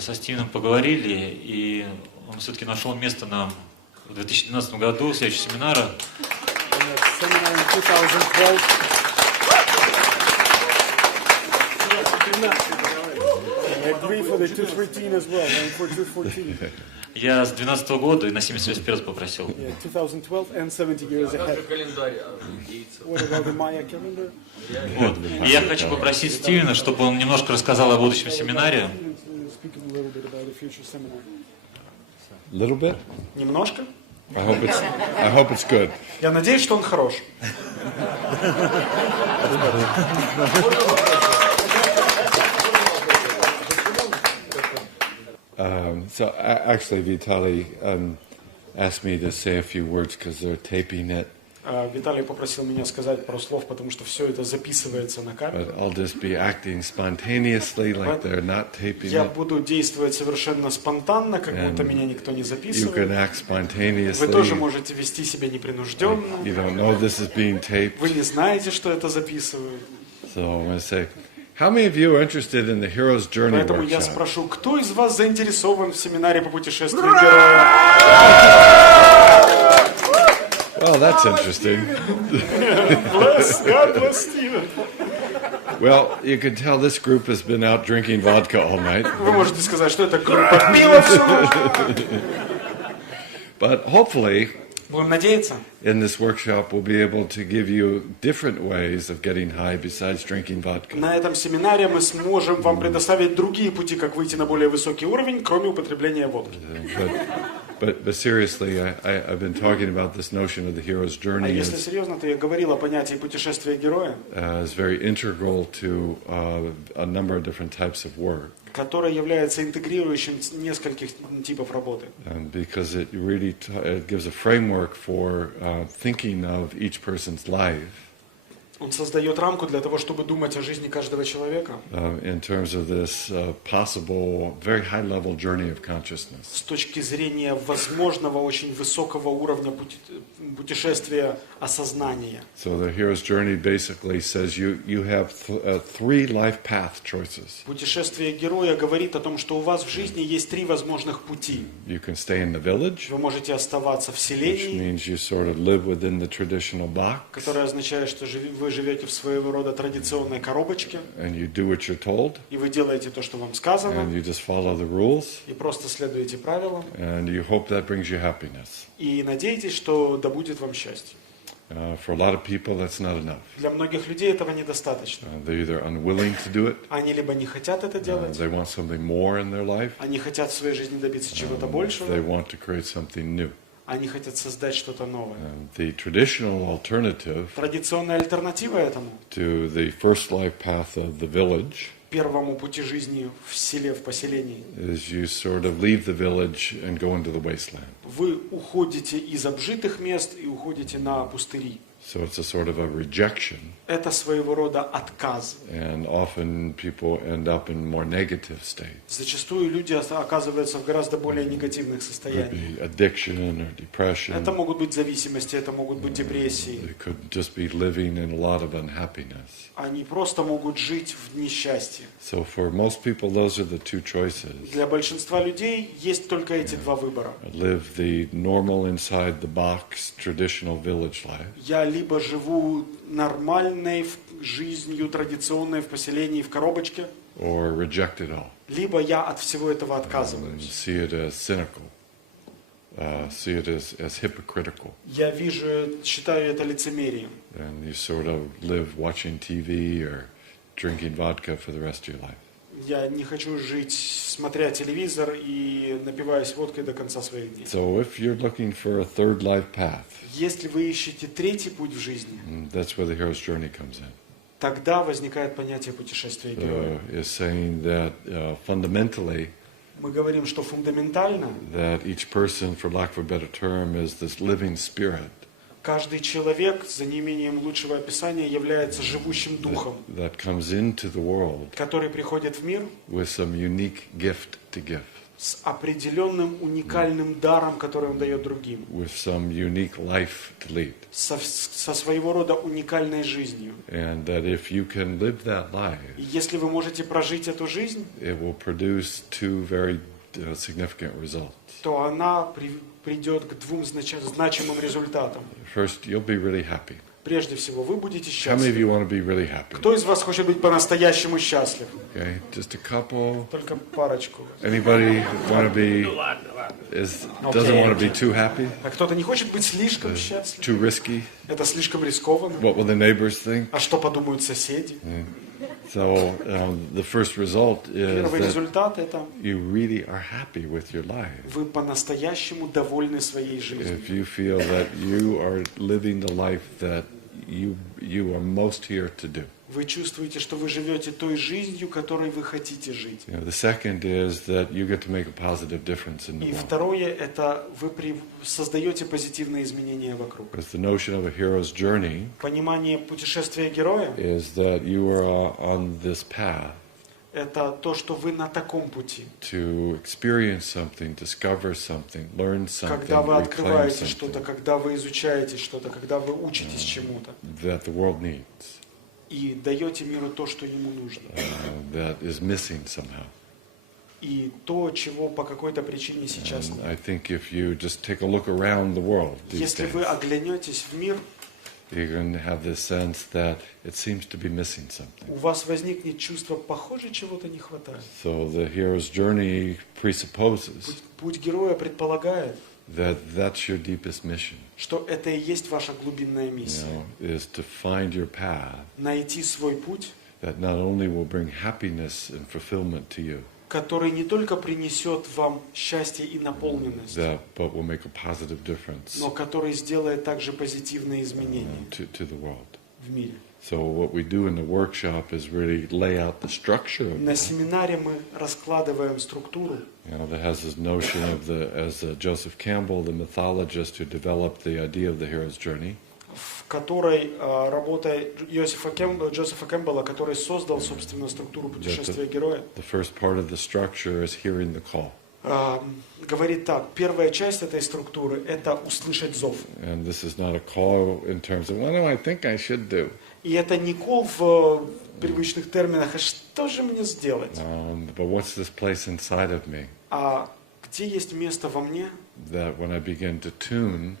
со Стивеном поговорили, и он все-таки нашел место нам в 2012 году, следующего семинара. Seminar in 2012. I agree for the 213 as well, and for 214. Я с 2012 года и на 70 лет вперед попросил. Yeah, 2012 and 70 years ahead. What about the Maya calendar? Вот. И я хочу попросить Стивена, чтобы он немножко рассказал о будущем семинаре. Speak a little bit about the future seminar. Little bit? Немножко? I hope it's good. Я надеюсь, что он хорош. So actually, Vitaly asked me to say a few words because they're taping it. Виталий попросил меня сказать пару слов, потому что все это записывается на камеру. But I'll just be acting spontaneously, like they're not taping Я it. буду действовать совершенно спонтанно, как будто меня никто не You can записывает. act Вы тоже spontaneously. можете вести себя непринужденно. You don't know this is being taped. Вы не знаете, что это записывают. So I'm going to say, how many of you are interested in the Hero's Journey Поэтому я workshop? спрошу, кто из вас заинтересован в семинаре по путешествию героя? Well, that's interesting. God bless Steven. Well, you can tell this group has been out drinking vodka all night. Вы можете сказать, что это группа пива всю ночь. But hopefully, Будем надеяться. in this workshop, we'll be able to give you different ways of getting high besides drinking vodka. На этом семинаре мы сможем вам предоставить другие пути, как выйти на более высокий уровень, кроме употребления водки. But seriously, I've been talking about this notion of the hero's А journey если серьезно, то я говорил о понятии путешествия героя, as very integral to a number of different types of work, которое является интегрирующим нескольких типов работы. because it really it gives a framework for thinking of each person's life Он создает рамку для того, чтобы думать о жизни каждого человека in terms of this possible, very high-level journey of consciousness. с точки зрения возможного очень высокого уровня путешествия осознания. So the hero's journey basically says you have three life path choices. Путешествие героя говорит о том, что у вас в жизни есть три возможных пути. You can stay in the village, Вы можете оставаться в which селении, means you sort of live within the traditional box, которое означает, что вы живете в своего рода традиционной коробочке, and you do what you're told, и вы делаете то, что вам сказано, and you just follow the rules, и просто следуете правилам, and you hope that brings you happiness. и надеетесь, что да будет вам счастье. For a lot of people, that's not enough. Для многих людей этого недостаточно. They're either unwilling to do it, Они либо не хотят это делать, they want something more in their life, они хотят в своей жизни добиться чего-то they большего, want to create something new. они хотят создать что-то новое. The traditional alternative Традиционная альтернатива этому, to the first life path of the village первому пути жизни в селе, в поселении, is you sort of leave the village and go into the wasteland. вы уходите из обжитых мест и уходите на пустыри. So it's a sort of a rejection, Это своего рода отказ. and often people end up in more negative states. Зачастую люди оказываются в гораздо более негативных It could состояниях. be addiction or depression. Это могут быть зависимости, это могут быть депрессии. They could just be living in a lot of unhappiness. Они просто могут жить в несчастье. So for most people, those are the two choices. Для большинства людей есть только эти два выбора. Live the normal inside the box traditional village life, Я либо живу нормальной жизнью, традиционной в поселении, в коробочке, or reject it all. либо я от всего этого And отказываюсь. see it as cynical, see it as hypocritical. Я считаю это лицемерием. And you sort of live watching TV or drinking vodka for the rest of your life. Я не хочу жить, смотря телевизор и напиваясь водкой до конца своих дней. So if you're looking for a third life path, Если вы ищете третий путь в жизни, that's where the hero's journey comes in. тогда возникает понятие путешествия героя. Is saying that fundamentally Мы говорим, что фундаментально that each person, for lack of a better term, is this living spirit каждый человек, за неимением лучшего описания, является живущим духом, that comes into the world который приходит в мир with some unique gift to give. с определенным уникальным даром, который Он дает другим, with some unique life to lead. со своего рода уникальной жизнью. And that if you can live that life, И если вы можете прожить эту жизнь, it will produce two very significant results. то она придет к двум значимым результатам. First, you'll be really happy. Прежде всего, вы будете How many of счастливы. you want to be really happy? Кто из вас хочет быть по-настоящему счастлив? Okay, just a couple. Только парочку. Anybody want to be doesn't want to be too happy, А кто-то не хочет быть слишком счастлив? too risky? Это слишком рискованно. What will the neighbors think? А что подумают соседи? So the first result is Первый that результат – это you really are happy with your life. вы по-настоящему довольны своей жизнью. If you feel that you are living the life that you are most here to do. Вы чувствуете, что вы живете той жизнью, которой вы хотите жить. You know, the second is that you get to make a positive difference in the И world. второе – это вы создаете позитивные изменения вокруг. Because the notion of a hero's journey Понимание путешествия героя is that you are on this path – это то, что вы на таком пути. to experience something, discover something, learn something, Когда вы reclaim открываете что-то, something когда вы изучаете что-то, когда вы учитесь чему-то. that the world needs, И даете миру то, что ему нужно. that is missing somehow. И то, чего по какой-то причине сейчас And нет. I think if you just take a look around the world these Если вы days, оглянетесь в мир, you're going to have this sense that it seems to be missing something. у вас возникнет чувство, похоже, чего-то не хватает. So the hero's journey presupposes Путь героя предполагает, that that's your deepest mission, что это и есть ваша глубинная you миссия. know, is to find your path Найти свой путь, that not only will bring happiness and fulfillment to you, который не только принесет вам счастье и наполненность, but will make a positive difference но который сделает также позитивные изменения to the world. в мире. So what we do in the workshop is really lay out the structure of На that. семинаре мы раскладываем структуру, You know, that has this notion of as Joseph Campbell, the mythologist who developed the idea of the hero's journey, в которой работа Джозефа Кэмпбелла, который создал, собственно, структуру путешествия героя, the first part of the structure is hearing the call. говорит так: первая часть этой структуры – это услышать зов. And this is not a call in terms of, what do I think I should do? И это не кол в привычных терминах, а что же мне сделать? But what's this place inside of me А где есть место во мне, that when I begin to tune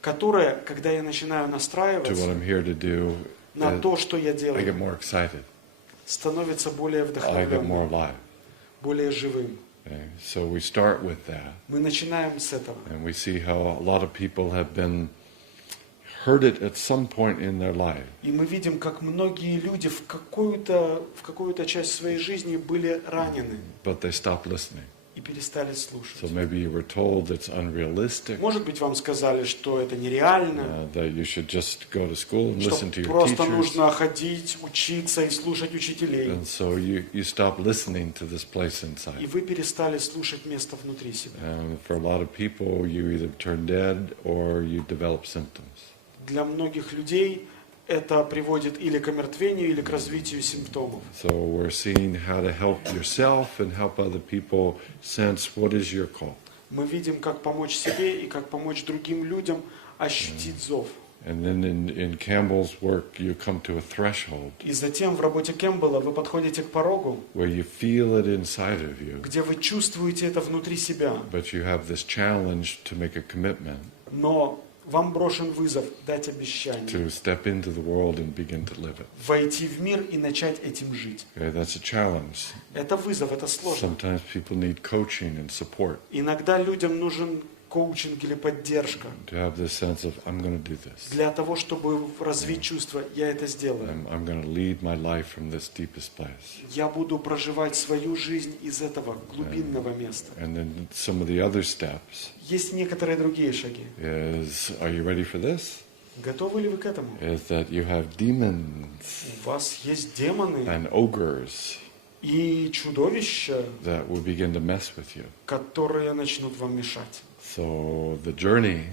которое, когда я начинаю to what настраиваться I'm here to do, на то, что я I get делаю, more excited, становится более I get more вдохновленным, alive. более живым. Okay? So we start with that, Мы начинаем с этого. and we see how a lot of people have been heard it at some point in their life, И мы видим, как многие люди в какую-то часть своей жизни были ранены but they stopped listening. и перестали So слушать. maybe you were told it's unrealistic, Может быть, вам сказали, что это нереально, that you should just go to school and что listen to your просто teachers. нужно ходить, учиться и слушать учителей. And so you stop listening to this place И inside. вы перестали слушать место внутри себя. And for a lot of people, you either turn dead or you develop symptoms. Для многих людей это приводит или к омертвению, или к развитию симптомов. So we're seeing how to help yourself and help other people sense what is your call. Мы видим, как помочь себе и как помочь другим людям ощутить зов. And then in Campbell's work, you come to a threshold И затем в работе Кэмпбелла вы подходите к порогу, where you feel it inside of you, где вы чувствуете это внутри себя, but you have this challenge to make a commitment но вам брошен вызов дать обещание, to step into the world and begin to live it. войти в мир и начать этим жить. Okay, that's a challenge. Это вызов, это сложно. Sometimes people need coaching and support Иногда людям нужен коучинг или поддержка to have this sense of, I'm going to do this. для того, чтобы развить чувство «я это сделаю». I'm going to lead my life from this deepest place. Я буду проживать свою жизнь из этого глубинного места. And then some of the other steps Есть некоторые другие шаги. is, are you ready for this? Готовы ли вы к этому? Is that you have demons У вас есть демоны and ogres и чудовища, that will begin to mess with you. которые начнут вам мешать. So the journey,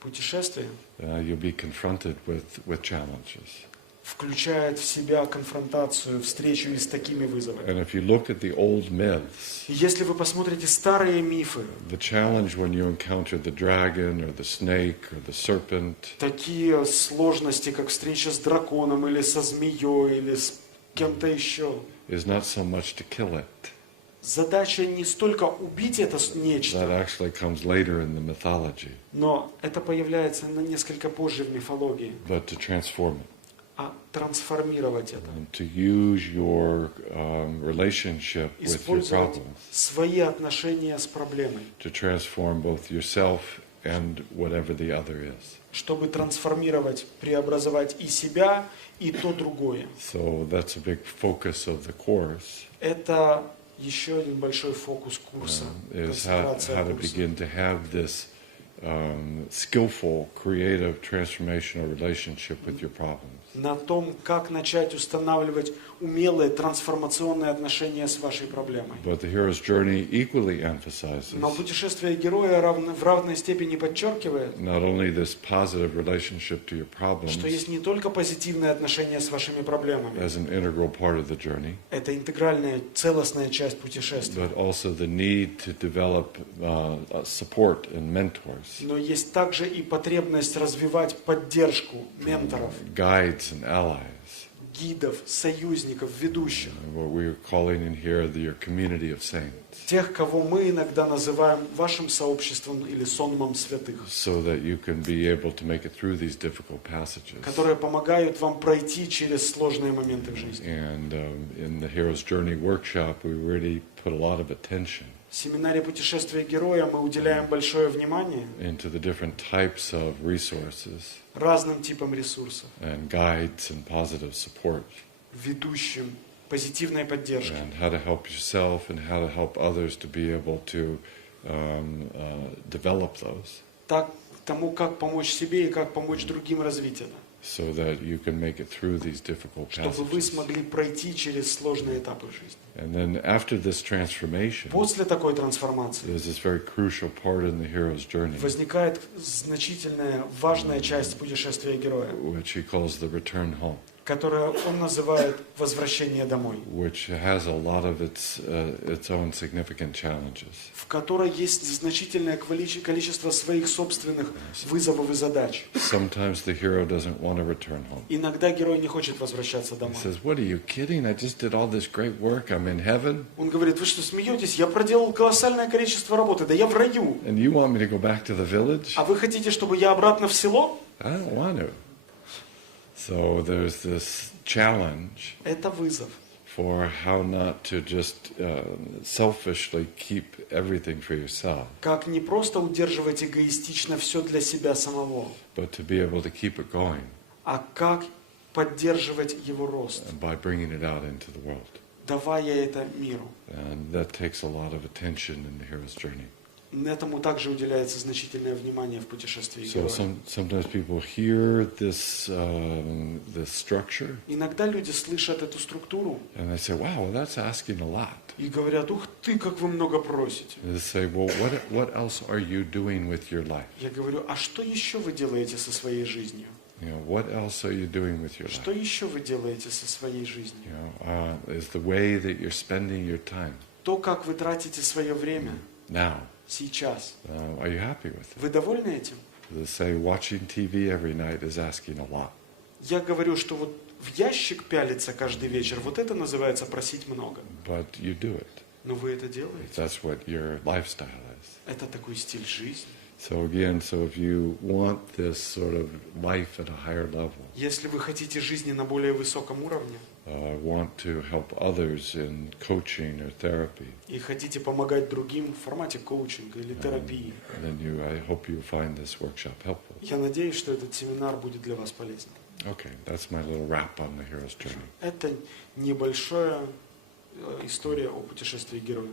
Путешествие, you'll be confronted with challenges. включает в себя конфронтацию, встречу и с такими вызовами. And if you look at the old myths, И если вы посмотрите старые мифы, the challenge when you encounter the dragon or the snake or the serpent такие сложности, как встреча с драконом или со змеей или с кем-то еще, is not so much to kill it. задача не столько убить это That нечто, actually comes later in the mythology, но это появляется на несколько позже в мифологии, but to transform it. а трансформировать это, And to use your relationship with your использовать problems свои отношения с проблемой, to transform both yourself and whatever the other is. чтобы трансформировать, преобразовать и себя, и то другое. So that's a big focus of the course, Это еще один большой фокус курса, is how концентрация to курса. begin to have this skillful, creative, transformational relationship with your problems. На том, как начать устанавливать умелые трансформационные отношения с вашей проблемой. But the hero's journey equally emphasizes Но путешествие героя в равной степени подчеркивает, not only this positive relationship to your problems что есть не только позитивные отношения с вашими проблемами, as an integral part of the journey, это интегральная, целостная часть путешествия, but also the need to develop support and mentors, но есть также и потребность развивать поддержку менторов, guides and allies, гидов, союзников, ведущих, what we're calling in here your community of saints, тех, кого мы иногда называем вашим сообществом или сонмом святых, so that you can be able to make it through these difficult passages. которые помогают вам пройти через сложные моменты в жизни. And in the Hero's Journey workshop, we really put a lot of attention В семинаре «Путешествие героя» мы уделяем большое внимание into the different types of resources разным типам ресурсов, and guides and positive support, ведущим, позитивной поддержки, and how to help yourself and how to help others to be able to develop those, так, тому, как помочь себе и как помочь другим развить это, so that you can make it through these difficult чтобы вы passages. смогли пройти через сложные этапы жизни. And then after this transformation, После такой трансформации there's this very crucial part in the hero's journey, возникает значительная, важная часть путешествия героя, which he calls the return home, которую он называет «возвращение домой», which has a lot of its own significant challenges. в которой есть значительное количество своих собственных вызовов и задач. Sometimes the hero doesn't want to return home. Иногда герой не хочет возвращаться He домой. says, "What are you kidding? I just did all this great work. I'm in heaven, Он говорит: вы что, смеетесь? Я проделал колоссальное количество работы, да я в раю. and you want me to go back to the village? А вы хотите, чтобы я обратно в село? I don't want to." So there's this challenge Это вызов. for how not to just selfishly keep everything for yourself, Как не просто удерживать эгоистично все для себя самого, but to be able to keep it going а как поддерживать его рост, by bringing it out into the world. давая это миру. And that takes a lot of attention in the hero's journey. Этому также уделяется значительное внимание в путешествии So героя. sometimes people hear this structure Иногда люди слышат эту структуру and they say, "Wow, well, that's asking a lot." и говорят: ух ты, как вы много просите. And they say, "Well, what else are you doing with your life? Я говорю: а что еще вы делаете со своей жизнью? You know, what else are you doing with your Что life? еще вы делаете со своей жизнью? You know, is the way that you're spending your time То, как вы тратите свое время now? сейчас. Are you happy with it?" Вы довольны этим? They say watching TV every night is asking a lot. Я говорю, что вот в ящик пялиться каждый вечер, вот это называется просить много. But you do it. Но вы это делаете. That's what your lifestyle is. Это такой стиль жизни. So again, if you want this sort of life at a higher level, Если вы хотите жизни на более высоком уровне want to help others in coaching or therapy, и хотите помогать другим в формате коучинга или терапии, then I hope you find this workshop helpful. я надеюсь, что этот семинар будет для вас полезен. Okay, that's my little wrap on the hero's journey. Это небольшая история о путешествии героя.